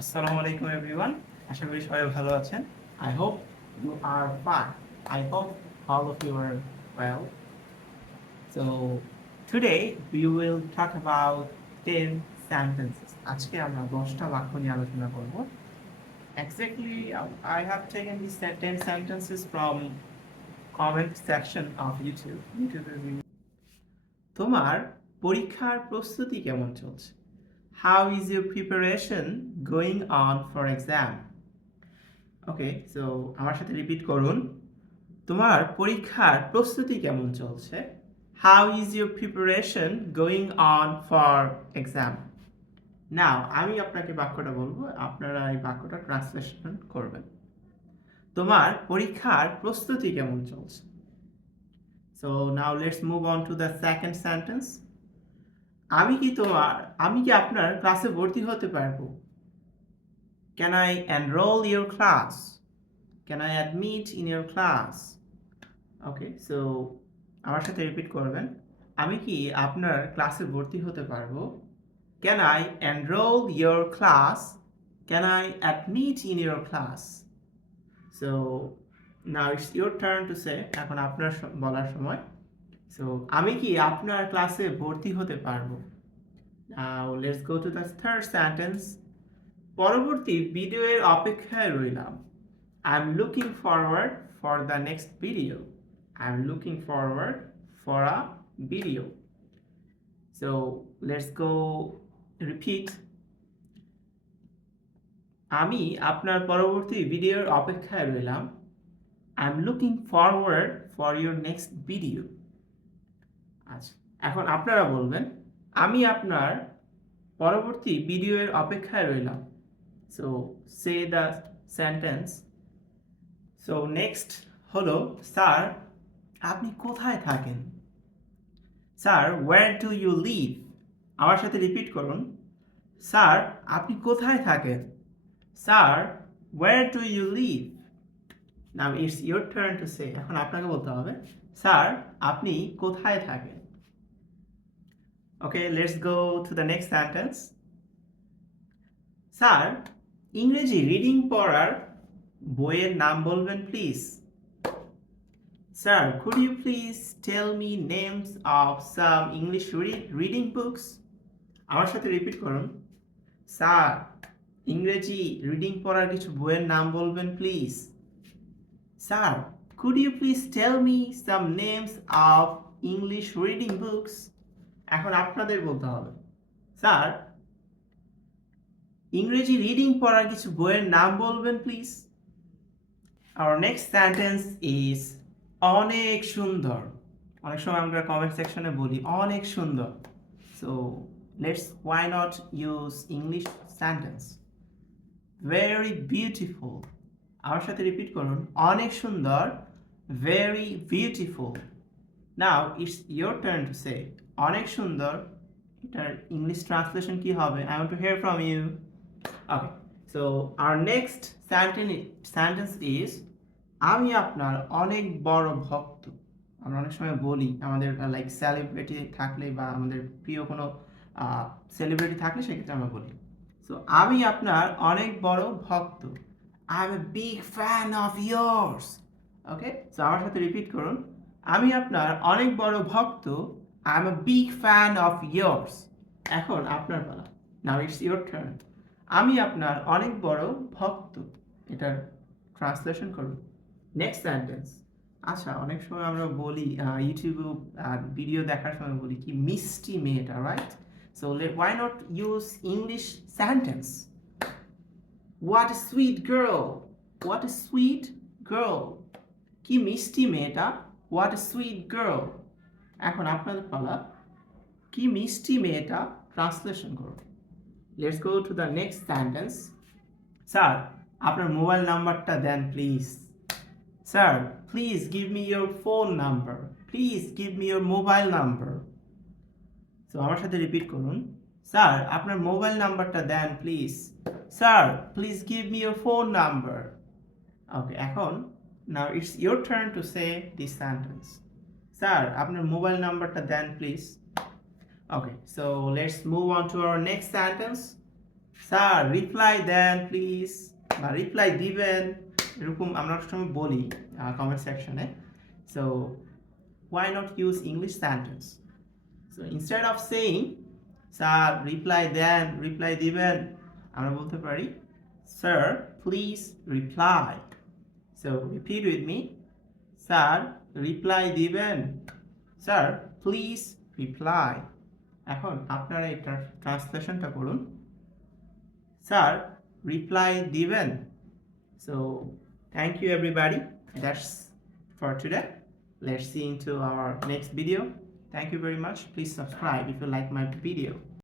Assalamu alaikum everyone. আশা করি সবাই ভালো আছেন. I hope you are fine. I hope all of you are well. So today we will talk about 10 sentences. আজকে আমরা 10টা বাক্য নিয়ে আলোচনা করব. Exactly, I have taken these 10 sentences from comment section of YouTube. তোমার পরীক্ষার প্রস্তুতি কেমন চলছে? How is your preparation going on for exam? Okay, so আমার সাথে রিপিট করুন. তোমার পরীক্ষার প্রস্তুতি কেমন চলছে? How is your preparation going on for exam? Now, আমি আপনাকে বাক্যটা বলবো, আপনারা এই বাক্যটা ট্রান্সলেশন করবেন. তোমার পরীক্ষার প্রস্তুতি কেমন চলছে? So now let's move on to the second sentence. আমি কি আপনার ক্লাসে ভর্তি হতে পারবো? Can I enroll your class? Can I admit in your class? Okay, so আমার সাথে রিপিট করবেন. আমি কি আপনার ক্লাসে ভর্তি হতে পারবো? Can I enroll your class? Can I admit in your class? So now it's your turn to say. এখন আপনার বলার সময়. So আমি কি আপনার ক্লাসে ভর্তি হতে পারবো? Now let's go to the third sentence. পরবর্তী ভিডিওর অপেক্ষায় রইলাম. I'm looking forward for the next video. I'm looking forward for a video. So let's go repeat. আমি আপনার পরবর্তী ভিডিওর অপেক্ষায় রইলাম. I'm looking forward for your next video. আচ্ছা, এখন আপনারা বলবেন আমি আপনার পরবর্তী ভিডিওর অপেক্ষায় রইলাম. So say the sentence. So next হলো স্যার আপনি কোথায় থাকেন? Sir where do you live? আমার সাথে রিপিট করুন. স্যার আপনি কোথায় থাকেন? Sir where do you live? Now it's your turn to say. এখন আপনাকে বলতে হবে স্যার আপনি কোথায় থাকেন? Okay, let's go to the next sentence. Sir ইংরেজি রিডিং পড়ার বইয়ের নাম বলবেন please? Sir, could you please tell me names of some English reading books? আমার সাথে রিপিট করুন. স্যার ইংরেজি রিডিং পড়ার কিছু বইয়ের নাম বলবেন please? Sir could you please tell me some names of English reading books? এখন আপনাদের বলতে হবে স্যার ইংরেজি রিডিং পড়ার কিছু বইয়ের নাম বলবেন please? Our next sentence is অনেক সুন্দর. অনেক সময় আমরা কমেন্ট সেকশনে বলি অনেক সুন্দর. So why not use English sentence? Very beautiful. আমার সাথে রিপিট করুন. অনেক সুন্দর. Very beautiful. Now it's your turn to say. অনেক সুন্দর. এটার ইংলিশ ট্রান্সলেশন কি হবে? I want to hear from you. Okay. So our next sentence is আমি আপনার অনেক বড় ভক্ত. আমরা অনেক সময় বলি আমাদের লাইক সেলিব্রিটি থাকলে বা আমাদের প্রিয় কোনো সেলিব্রিটি থাকলে সেক্ষেত্রে আমরা বলি. সো আমি আপনার অনেক বড় ভক্ত. I M a big fan of years. Okay, so আমার সাথে রিপিট করুন. আমি আপনার অনেক বড় ভক্ত. I M a big fan of years. এখন আপনার পালা. Now it's your turn. আমি আপনার অনেক বড় ভক্ত. এটার ট্রান্সলেশন করুন. Next sentence. আচ্ছা, অনেক সময় আমরা বলি ইউটিউবে ভিডিও দেখার সময় বলি কি মিষ্টি মেয়েটা, right? So why not use English sentence? What a sweet girl. What a sweet girl. কি মিষ্টি মেয়েটা. What a sweet girl. এখন আপনাদের পালা. কি মিষ্টি মেয়েটা ট্রান্সলেশন করুন. Let's go to the next sentence. Sir আপনার মোবাইল নাম্বারটা দেন please. Sir, please give me your phone number. Please give me your mobile number. So আমার সাথে রিপিট করুন. স্যার আপনার মোবাইল নাম্বারটা দেন please. Sir, please give me your phone number. Okay, এখন now it's your turn to say this sentence. Sir আপনার mobile নাম্বারটা দেন please. Okay, so let's move on to our next sentence. Sir reply দেন please, বা reply দিবেন, এরকম আমরা অনেক সময় বলি কমেন্ট সেকশনে। So why not use English sentence? So instead of saying sir reply দেন, রিপ্লাই দিবেন, আমরা বলতে পারি sir please reply. So repeat with me, sir reply দিবেন, স্যার প্লিজ রিপ্লাই। এখন আপনারা এটার ট্রান্সলেশনটা করুন, স্যার রিপ্লাই দিবেন। So thank you everybody, that's for today. Let's see into our next video. Thank you very much. Please subscribe if you like my video.